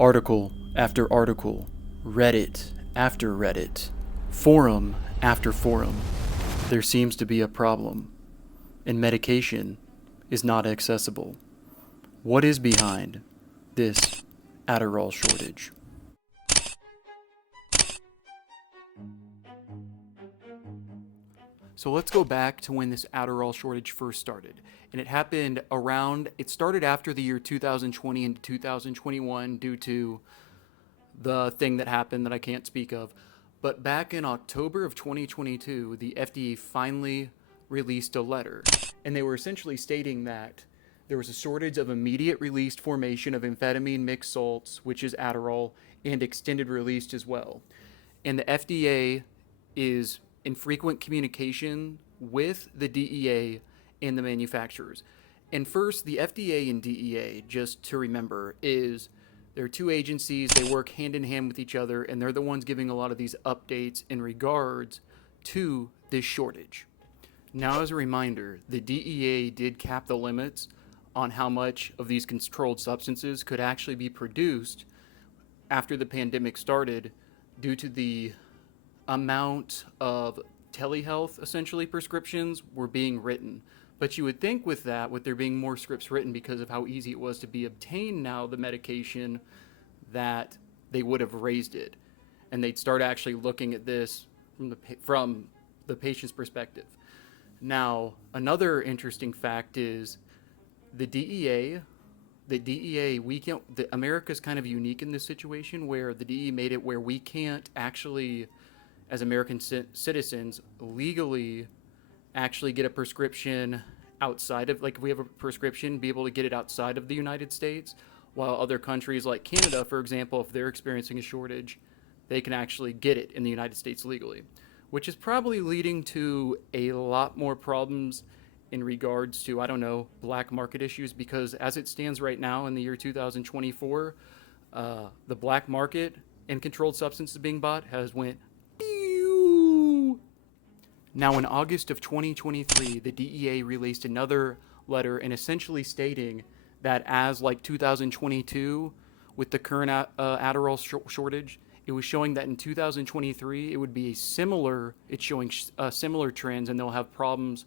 Article after article, Reddit after Reddit, forum after forum. There seems to be a problem, and medication is not accessible. What is behind this Adderall shortage? So let's go back to when this Adderall shortage first started. And it started after the year 2020 and 2021 due to the thing that happened that I can't speak of. But back in October of 2022, the FDA finally released a letter. And they were essentially stating that there was a shortage of immediate released formation of amphetamine mixed salts, which is Adderall, and extended released as well. And the FDA is in frequent communication with the DEA and the manufacturers. And first, the FDA and DEA, just to remember, they're two agencies. They work hand in hand with each other, and they're the ones giving a lot of these updates in regards to this shortage. Now, as a reminder, the DEA did cap the limits on how much of these controlled substances could actually be produced after the pandemic started due to the amount of telehealth, essentially, prescriptions were being written. But you would think with there being more scripts written because of how easy it was to be obtained now, the medication, that they would have raised it. And they'd start actually looking at this from the patient's perspective. Now, another interesting fact is the DEA, America's kind of unique in this situation where the DEA made it where we can't actually, as American citizens, legally actually get a prescription outside of, like, if we have a prescription, be able to get it outside of the United States, while other countries like Canada, for example, if they're experiencing a shortage, they can actually get it in the United States legally, which is probably leading to a lot more problems in regards to, I don't know, black market issues, because as it stands right now in the year 2024, the black market and controlled substances being bought has went now, in August of 2023, the DEA released another letter and essentially stating that as like 2022, with the current Adderall shortage, it was showing that in 2023 it would be it's showing similar trends, and they'll have problems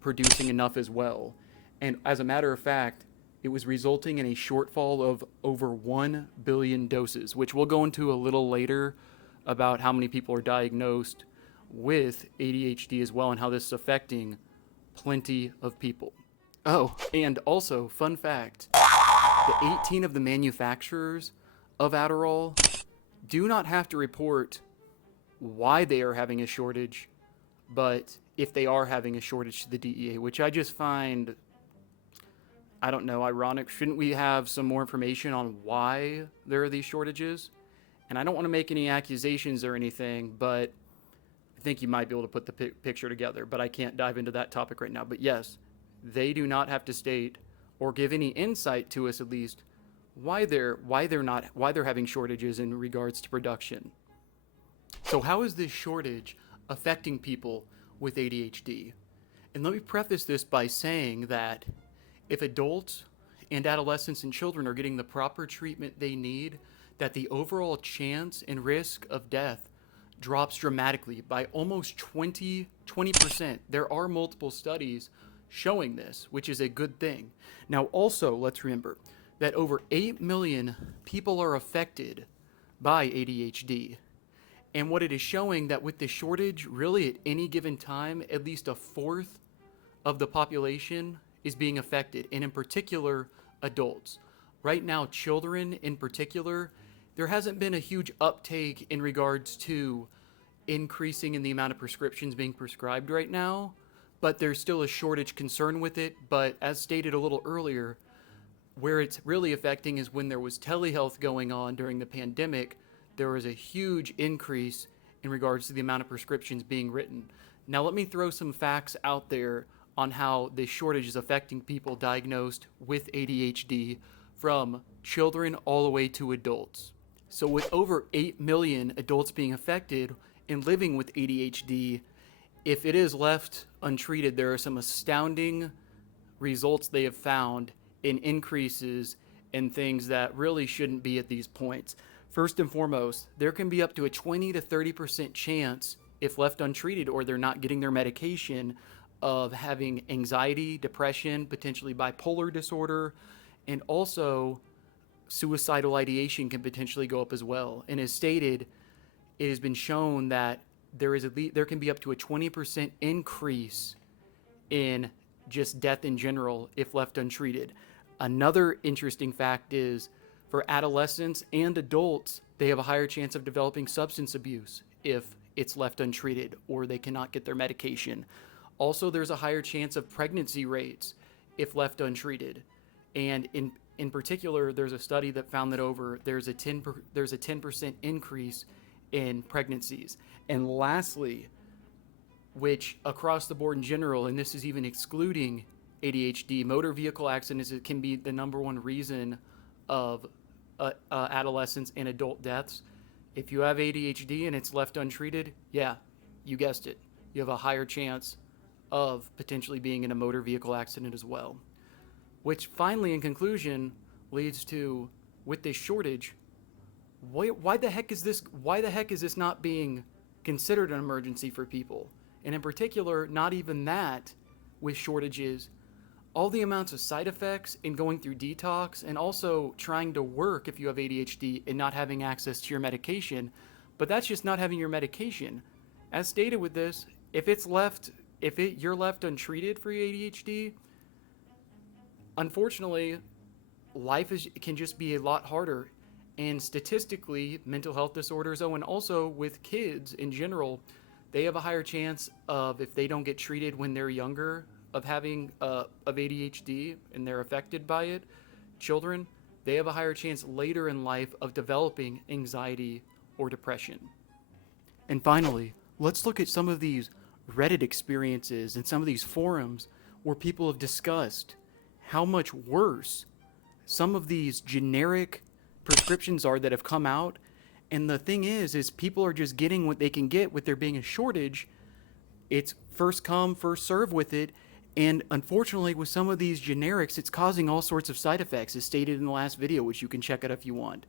producing enough as well. And as a matter of fact, it was resulting in a shortfall of over 1 billion doses, which we'll go into a little later about how many people are diagnosed with ADHD as well, and how this is affecting plenty of people. Oh, and also, fun fact, the 18 of the manufacturers of Adderall do not have to report why they are having a shortage, but if they are having a shortage to the DEA, which I just find, I don't know, ironic. Shouldn't we have some more information on why there are these shortages? And I don't want to make any accusations or anything, but I think you might be able to put the picture together, but I can't dive into that topic right now. But yes, they do not have to state or give any insight to us, at least, why they're having shortages in regards to production. So how is this shortage affecting people with ADHD? And let me preface this by saying that if adults and adolescents and children are getting the proper treatment they need, that the overall chance and risk of death drops dramatically by almost 20%. There are multiple studies showing this, which is a good thing. Now, also, let's remember that over 8 million people are affected by ADHD. And what it is showing that with the shortage, really at any given time, at least a fourth of the population is being affected, and in particular, adults. Right now, children in particular, there hasn't been a huge uptake in regards to increasing in the amount of prescriptions being prescribed right now, but there's still a shortage concern with it. But as stated a little earlier, where it's really affecting is when there was telehealth going on during the pandemic, there was a huge increase in regards to the amount of prescriptions being written. Now, let me throw some facts out there on how this shortage is affecting people diagnosed with ADHD, from children all the way to adults. So with over 8 million adults being affected and living with ADHD, if it is left untreated, there are some astounding results they have found in increases and things that really shouldn't be at these points. First and foremost, there can be up to a 20 to 30% chance, if left untreated or they're not getting their medication, of having anxiety, depression, potentially bipolar disorder, and also suicidal ideation can potentially go up as well. And as stated, it has been shown that there can be up to a 20% increase in just death in general if left untreated. Another interesting fact is for adolescents and adults, they have a higher chance of developing substance abuse if it's left untreated or they cannot get their medication. Also, there's a higher chance of pregnancy rates if left untreated. And in particular, there's a study that found that there's a 10% increase in pregnancies. And lastly, which across the board in general, and this is even excluding ADHD, motor vehicle accidents can be the number one reason of adolescents and adult deaths. If you have ADHD and it's left untreated, yeah, you guessed it. You have a higher chance of potentially being in a motor vehicle accident as well. Which finally, in conclusion, leads to, with this shortage, why the heck is this not being considered an emergency for people? And in particular, not even that, with shortages, all the amounts of side effects in going through detox and also trying to work if you have ADHD and not having access to your medication. But that's just not having your medication. As stated with this, you're left untreated for your ADHD, unfortunately, can just be a lot harder. And statistically, mental health disorders, and also with kids in general, they have a higher chance of, if they don't get treated when they're younger, of having of ADHD and they're affected by it. Children, they have a higher chance later in life of developing anxiety or depression. And finally, let's look at some of these Reddit experiences and some of these forums where people have discussed how much worse some of these generic prescriptions are that have come out. And the thing is people are just getting what they can get with there being a shortage. It's first come, first serve with it. And unfortunately, with some of these generics, it's causing all sorts of side effects, as stated in the last video, which you can check out if you want.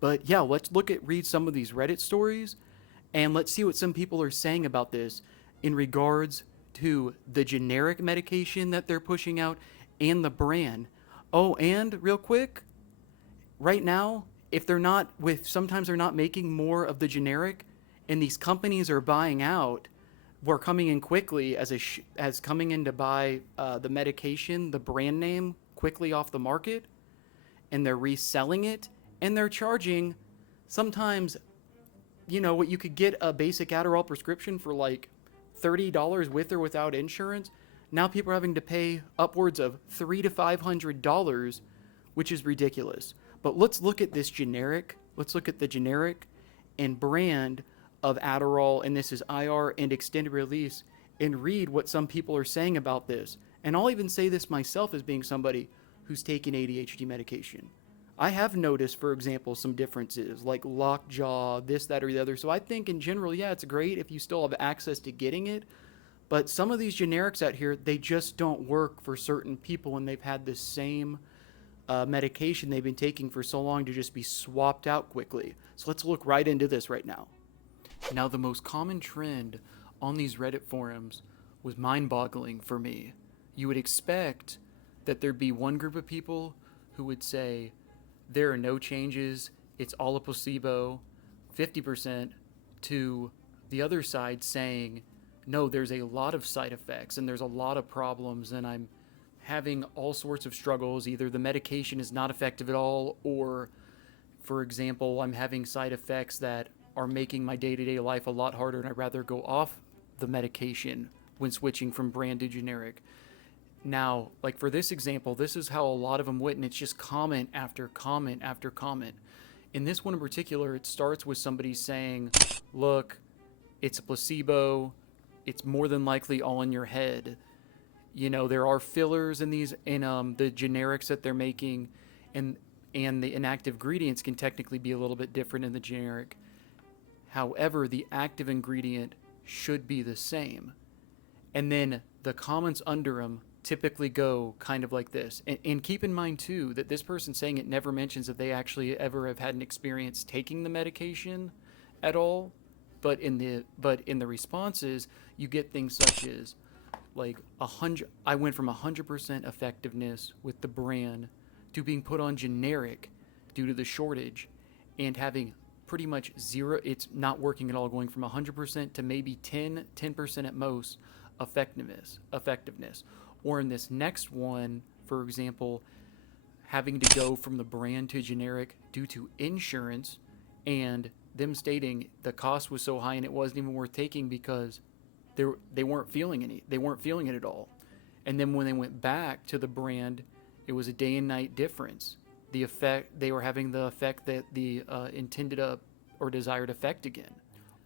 But yeah, let's read some of these Reddit stories, and let's see what some people are saying about this in regards to the generic medication that they're pushing out and the brand. Oh, and real quick, right now, sometimes they're not making more of the generic, and these companies are buying out. We're coming in quickly as coming in to buy the medication, the brand name, quickly off the market, and they're reselling it, and they're charging sometimes, what you could get a basic Adderall prescription for like $30 with or without insurance. Now people are having to pay upwards of $300 to $500, which is ridiculous. But let's look at this generic. Let's look at the generic and brand of Adderall, and this is IR and extended release, and read what some people are saying about this. And I'll even say this myself as being somebody who's taken ADHD medication. I have noticed, for example, some differences like lockjaw, this, that, or the other. So I think in general, yeah, it's great if you still have access to getting it. But some of these generics out here, they just don't work for certain people, and they've had the same medication they've been taking for so long to just be swapped out quickly. So let's look right into this right now. Now, the most common trend on these Reddit forums was mind-boggling for me. You would expect that there'd be one group of people who would say, there are no changes, it's all a placebo, 50%, to the other side saying, no, there's a lot of side effects and there's a lot of problems and I'm having all sorts of struggles. Either the medication is not effective at all, or, for example, I'm having side effects that are making my day-to-day life a lot harder and I'd rather go off the medication when switching from brand to generic. Now, like for this example, this is how a lot of them went, and it's just comment after comment after comment. In this one in particular, it starts with somebody saying, look, it's a placebo, it's more than likely all in your head. There are fillers in the generics that they're making, and the inactive ingredients can technically be a little bit different in the generic. However, the active ingredient should be the same. And then the comments under them typically go kind of like this. And keep in mind too that this person saying it never mentions if they actually ever have had an experience taking the medication at all. But in the responses, you get things such as like 100. I went from 100% effectiveness with the brand to being put on generic due to the shortage, and having pretty much zero. It's not working at all, going from 100% to maybe 10% at most effectiveness. Or in this next one, for example, having to go from the brand to generic due to insurance, and them stating the cost was so high and it wasn't even worth taking because they weren't feeling it at all. And then when they went back to the brand, it was a day and night difference. The effect, they were having the effect that the intended or desired effect again.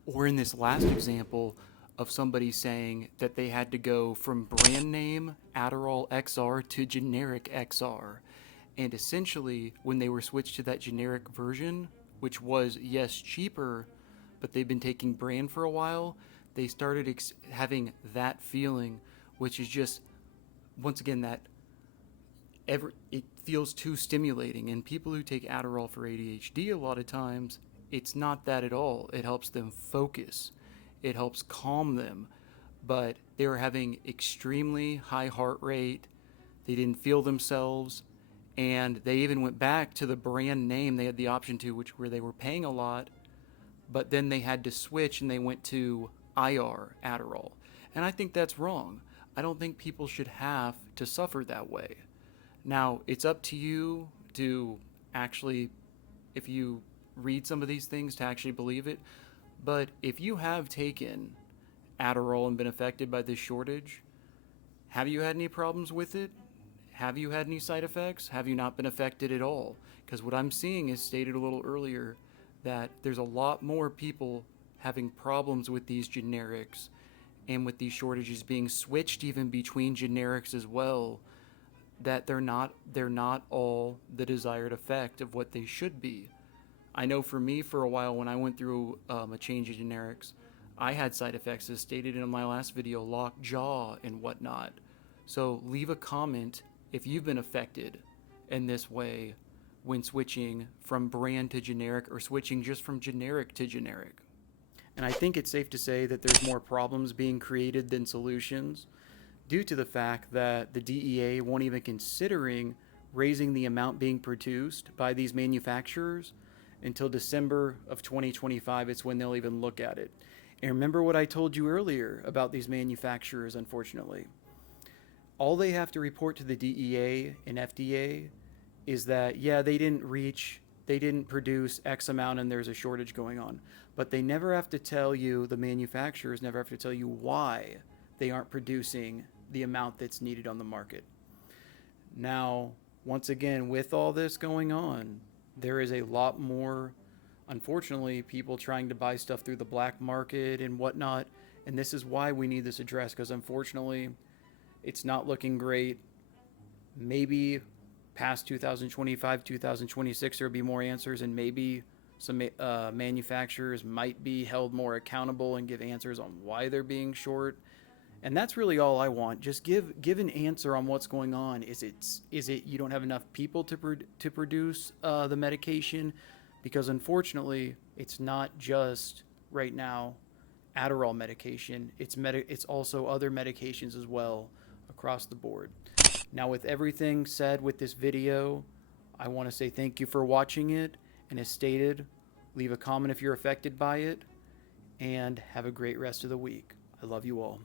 Or in this last example of somebody saying that they had to go from brand name Adderall XR to generic XR, and essentially when they were switched to that generic version, which was, yes, cheaper, but they've been taking brand for a while, they started having that feeling, which is just, once again, that it feels too stimulating. And people who take Adderall for ADHD, a lot of times, it's not that at all. It helps them focus. It helps calm them. But they were having extremely high heart rate. They didn't feel themselves. And they even went back to the brand name they had the option to, where they were paying a lot. But then they had to switch and they went to IR Adderall. And I think that's wrong. I don't think people should have to suffer that way. Now, it's up to you to actually, if you read some of these things, to actually believe it. But if you have taken Adderall and been affected by this shortage, have you had any problems with it? Have you had any side effects? Have you not been affected at all? Because what I'm seeing is stated a little earlier that there's a lot more people having problems with these generics and with these shortages being switched even between generics as well, that they're not all the desired effect of what they should be. I know for me, for a while, when I went through a change of generics, I had side effects as stated in my last video, locked jaw and whatnot. So leave a comment if you've been affected in this way when switching from brand to generic, or switching just from generic to generic. And I think it's safe to say that there's more problems being created than solutions, due to the fact that the DEA won't even considering raising the amount being produced by these manufacturers until December of 2025. It's when they'll even look at it. And remember what I told you earlier about these manufacturers, unfortunately. All they have to report to the DEA and FDA is that, yeah, they didn't produce X amount and there's a shortage going on. But they never have to tell you, the manufacturers never have to tell you why they aren't producing the amount that's needed on the market. Now, once again, with all this going on, there is a lot more, unfortunately, people trying to buy stuff through the black market and whatnot. And this is why we need this addressed, because unfortunately, it's not looking great. Maybe past 2025, 2026, there'll be more answers, and maybe some manufacturers might be held more accountable and give answers on why they're being short. And that's really all I want. Just give an answer on what's going on. Is it you don't have enough people to produce the medication? Because unfortunately, it's not just right now Adderall medication. It's also other medications as well across the board. Now, with everything said with this video, I want to say thank you for watching it. And as stated, leave a comment if you're affected by it. And have a great rest of the week. I love you all.